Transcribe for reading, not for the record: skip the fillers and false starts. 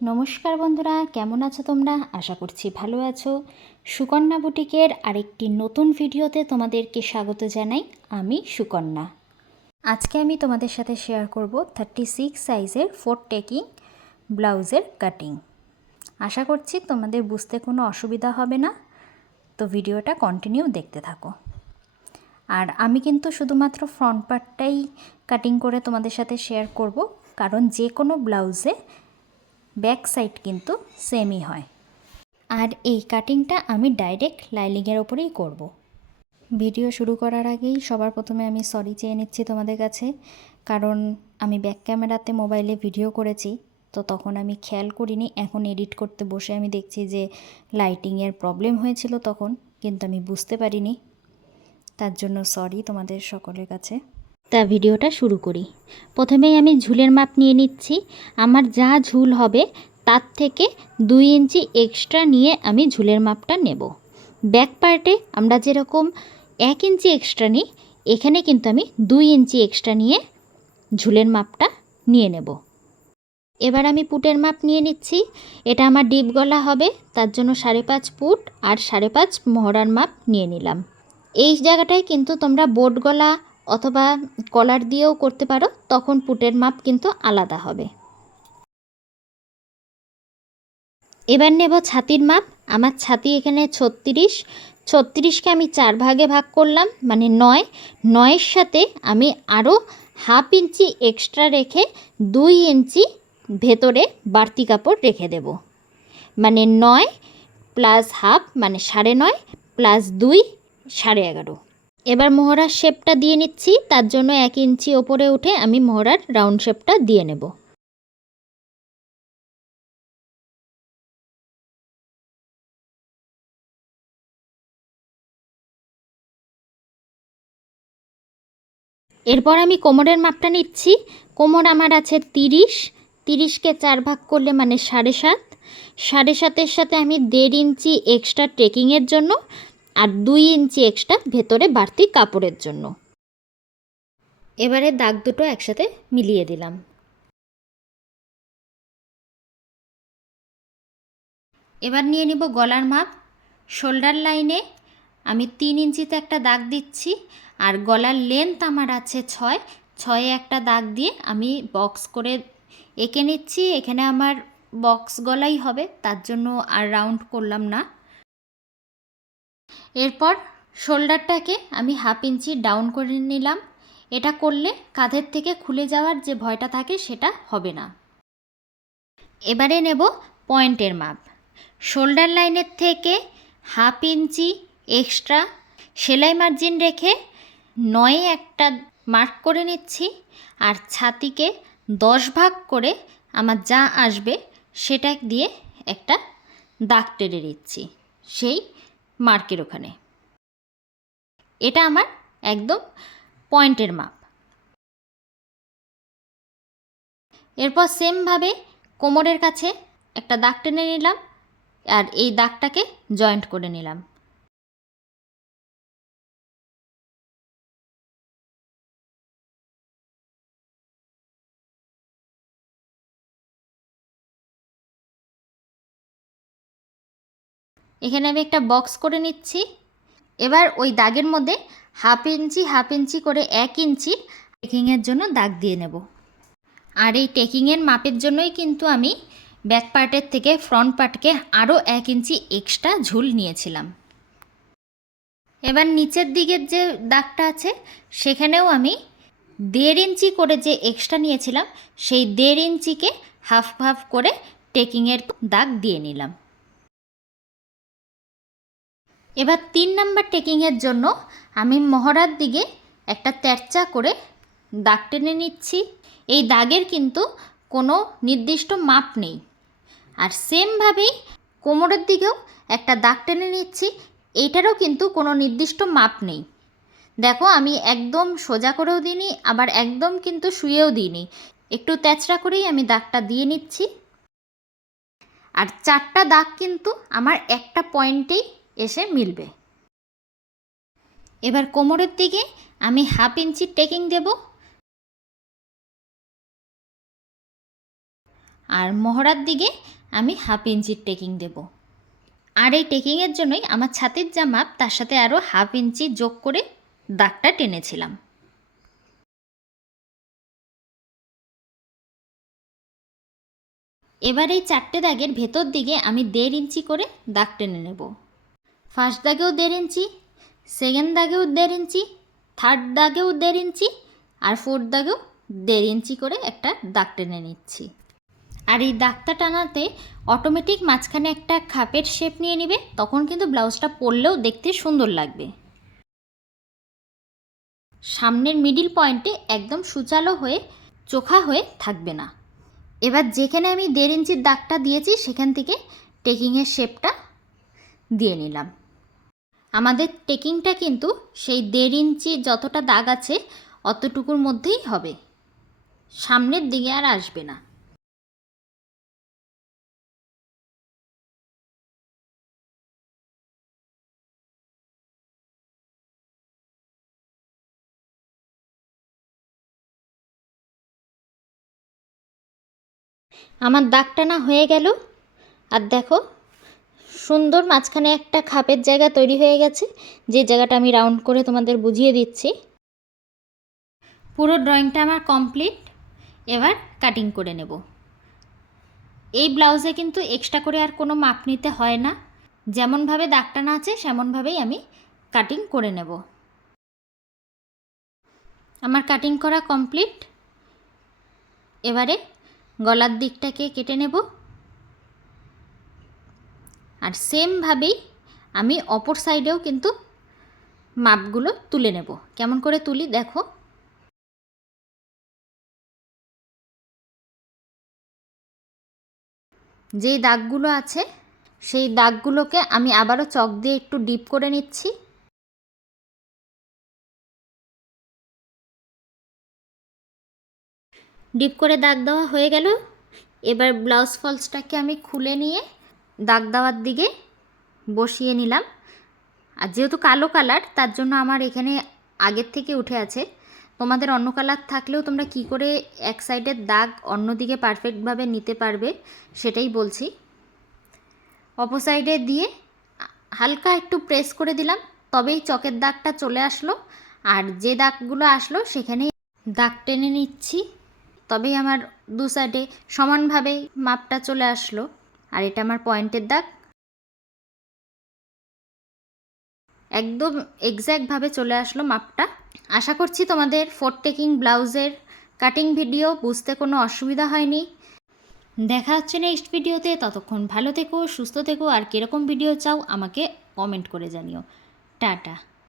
নমস্কার বন্ধুরা, কেমন আছো তোমরা? আশা করছি ভালো আছো। সুকন্যা বুটিকের আরেকটি নতুন ভিডিওতে তোমাদেরকে স্বাগত জানাই। আমি সুকন্যা। আজকে আমি তোমাদের সাথে শেয়ার করব 36 সাইজের 4 টেকিং ব্লাউজের কাটিং। আশা করছি তোমাদের বুঝতে কোনো অসুবিধা হবে না, তো ভিডিওটা কন্টিনিউ দেখতে থাকো। আর আমি কিন্তু শুধুমাত্র ফ্রন্ট পার্টটাই কাটিং করে তোমাদের সাথে শেয়ার করব, কারণ যে কোনো ব্লাউজে ব্যাক সাইড কিন্তু সেমই হয়। আর এই কাটিংটা আমি ডাইরেক্ট লাইনিংয়ের ওপরেই করব। ভিডিও শুরু করার আগেই সবার প্রথমে আমি সরি চেয়ে নিচ্ছি তোমাদের কাছে, কারণ আমি ব্যাক ক্যামেরাতে মোবাইলে ভিডিও করেছি, তো তখন আমি খেয়াল করিনি। এখন এডিট করতে বসে আমি দেখছি যে লাইটিংয়ের প্রবলেম হয়েছিল তখন, কিন্তু আমি বুঝতে পারিনি। তার জন্য সরি তোমাদের সকলের কাছে। তা ভিডিওটা শুরু করি। প্রথমেই আমি ঝুলের মাপ নিয়ে নিচ্ছি। আমার যা ঝুল হবে তার থেকে 2 ইঞ্চি এক্সট্রা নিয়ে আমি ঝুলের মাপটা নেব। ব্যাক পার্টে আমরা যেরকম 1 ইঞ্চি এক্সট্রা নিই, এখানে কিন্তু আমি 2 ইঞ্চি এক্সট্রা নিয়ে ঝুলের মাপটা নিয়ে নেব। এবার আমি পুটের মাপ নিয়ে নিচ্ছি। এটা আমার ডিপ গলা হবে, তার জন্য 5.5 পুট আর 5.5 মহড়ার মাপ নিয়ে নিলাম। এই জায়গাটায় কিন্তু তোমরা বোট গলা অথবা কলার দিয়েও করতে পারো, তখন পুটের মাপ কিন্তু আলাদা হবে। এবার নেব ছাতির মাপ। আমার ছাতি এখানে 36, 36কে আমি 4 ভাগে ভাগ করলাম, মানে 9। 9-এর সাথে আমি আরও 1/2 ইঞ্চি এক্সট্রা রেখে 2 ইঞ্চি ভেতরে বাড়তি কাপড় রেখে দেব, মানে 9 প্লাস হাফ মানে 9.5 প্লাস 2 11.5। এবার মোহরার শেপটা দিয়ে নিচ্ছি, তার জন্য 1 ইঞ্চি ওপরে উঠে আমি মোহরার রাউন্ড শেপটা দিয়ে নেব। এরপর আমি কোমরের মাপটা নিচ্ছি। কোমর আমার আছে 30, 30কে 4 ভাগ করলে মানে 7.5। 7.5-এর সাথে আমি 1.5 ইঞ্চি এক্সট্রা ট্রেকিংয়ের জন্য আর 2 ইঞ্চি এক্সট্রা ভেতরে বাড়তি কাপড়ের জন্য। এবারে দাগ দুটো একসাথে মিলিয়ে দিলাম। এবার নিয়ে নিব গলার মাপ। শোল্ডার লাইনে আমি 3 ইঞ্চিতে একটা দাগ দিচ্ছি, আর গলার লেন্থ আমার আছে 6, 6-এ একটা দাগ দিয়ে আমি বক্স করে এঁকে নিচ্ছি। এখানে আমার বক্স গলাই হবে, তার জন্য আর রাউন্ড করলাম না। এরপর শোল্ডারটাকে আমি 1/2 ইঞ্চি ডাউন করে নিলাম। এটা করলে কাঁধের থেকে খুলে যাওয়ার যে ভয়টা থাকে সেটা হবে না। এবারে নেব পয়েন্টের মাপ। শোল্ডার লাইনের থেকে 1/2 ইঞ্চি এক্সট্রা সেলাই মার্জিন রেখে 9-এ একটা মার্ক করে নিচ্ছি, আর ছাতিকে 10 ভাগ করে আমার যা আসবে সেটা দিয়ে একটা দাগ টেনে নিচ্ছি সেই মার্কের ওখানে। এটা আমার একদম পয়েন্টের মাপ। এরপর সেমভাবে কোমরের কাছে একটা দাগ টেনে নিলাম, আর এই দাগটাকে জয়েন্ট করে নিলাম। এখানে আমি একটা বক্স করে নিচ্ছি। এবার ওই দাগের মধ্যে 1/2 ইঞ্চি 1/2 ইঞ্চি করে 1 ইঞ্চি টেকিংয়ের জন্য দাগ দিয়ে নেব। আর এই টেকিংয়ের মাপের জন্যই কিন্তু আমি ব্যাক পার্টের থেকে ফ্রন্ট পার্টকে আরও 1 ইঞ্চি এক্সট্রা ঝুল নিয়েছিলাম। এবার নিচের দিকের যে দাগটা আছে সেখানেও আমি 1.5 ইঞ্চি করে যে এক্সট্রা নিয়েছিলাম সেই 1.5 ইঞ্চিকে হাফ হাফ করে টেকিংয়ের দাগ দিয়ে নিলাম। এবার 3 নাম্বার টেকিংয়ের জন্য আমি মহড়ার দিকে একটা তেরচা করে দাগ টেনে নিচ্ছি। এই দাগের কিন্তু কোনো নির্দিষ্ট মাপ নেই। আর সেমভাবেই কোমরের দিকেও একটা দাগ টেনে নিচ্ছি, এইটারও কিন্তু কোনো নির্দিষ্ট মাপ নেই। দেখো আমি একদম সোজা করেও দিইনি, আবার একদম কিন্তু শুয়েও দিইনি, একটু তেচড়া করেই আমি দাগটা দিয়ে নিচ্ছি। আর 4টা দাগ কিন্তু আমার একটা পয়েন্টেই এসে মিলবে। এবার কোমরের দিকে আমি 1/2 ইঞ্চি টেকিং দেব, আর মহড়ার দিকে আমি 1/2 ইঞ্চির টেকিং দেব। আর এই টেকিংয়ের জন্যই আমার ছাতির যা মাপ তার সাথে আরও 1/2 ইঞ্চি যোগ করে দাগটা টেনেছিলাম। এবার এই 4টে দাগের ভেতর দিকে আমি 1.5 ইঞ্চি করে দাগ টেনে নেব। ফার্স্ট দাগেও 1.5 ইঞ্চি, সেকেন্ড দাগেও 1.5 ইঞ্চি, থার্ড দাগেও 1.5 ইঞ্চি, আর ফোর্থ দাগেও 1.5 ইঞ্চি করে একটা দাগ টেনে নিচ্ছি। আর এই দাগটা টানাতে অটোমেটিক মাঝখানে একটা খাপের শেপ নিয়ে নেবে, তখন কিন্তু ব্লাউজটা পরলেও দেখতে সুন্দর লাগবে। সামনের মিডিল পয়েন্টে একদম সুচালো হয়ে চোখা হয়ে থাকবে না। এবার যেখানে আমি 1.5 ইঞ্চির দাগটা দিয়েছি সেখান থেকে টেকিংয়ের শেপটা দিয়ে নিলাম। আমাদের টেকিংটা কিন্তু সেই 1.5 ইঞ্চি যতটা দাগ আছে অতটুকুর মধ্যেই হবে, সামনের দিকে আর আসবে না। আমার দাগ টানা হয়ে গেল। আর দেখো সুন্দর মাঝখানে একটা খাপের জায়গা তৈরি হয়ে গেছে, যে জায়গাটা আমি রাউন্ড করে তোমাদের বুঝিয়ে দিচ্ছি। পুরো ড্রয়িংটা আমার কমপ্লিট। এবার কাটিং করে নেব। এই ব্লাউজে কিন্তু এক্সট্রা করে আর কোনো মাপ নিতে হয় না, যেমনভাবে দাগ টানা আছে সেমনভাবেই আমি কাটিং করে নেব। আমার কাটিং করা কমপ্লিট। এবারে গলার দিকটাকে কেটে নেব, আর সেমভাবেই আমি অপর সাইডেও কিন্তু মাপগুলো তুলে নেব। কেমন করে তুলি দেখো। যেই দাগগুলো আছে সেই দাগগুলোকে আমি আবারও চক দিয়ে একটু ডিপ করে নিচ্ছি। ডিপ করে দাগ দেওয়া হয়ে গেল। এবার ব্লাউজ ফলসটাকে আমি খুলে নিয়ে দাগ দেওয়ার দিকে বসিয়ে নিলাম। আর যেহেতু কালো কালার তার জন্য আমার এখানে আগের থেকে উঠে আছে। তোমাদের অন্য কালার থাকলেও তোমরা কি করে এক সাইডের দাগ অন্যদিকে পারফেক্টভাবে নিতে পারবে সেটাই বলছি। অপর সাইডে দিয়ে হালকা একটু প্রেস করে দিলাম, তবেই চকের দাগটা চলে আসলো। আর যে দাগগুলো আসলো সেখানেই দাগ টেনে নিচ্ছি, তবেই আমার দু সাইডে সমানভাবে মাপটা চলে আসলো। আর এটা আমার পয়েন্টের দাগ, একদম এক্স্যাক্টভাবে চলে আসলো মাপটা। আশা করছি তোমাদের ফোর টেকিং ব্লাউজের কাটিং ভিডিও বুঝতে কোনো অসুবিধা হয়নি। দেখা হচ্ছে নেক্সট ভিডিওতে। ততক্ষণ ভালো থেকো, সুস্থ থেকো, আর কীরকম ভিডিও চাও আমাকে কমেন্ট করে জানিও। টাটা।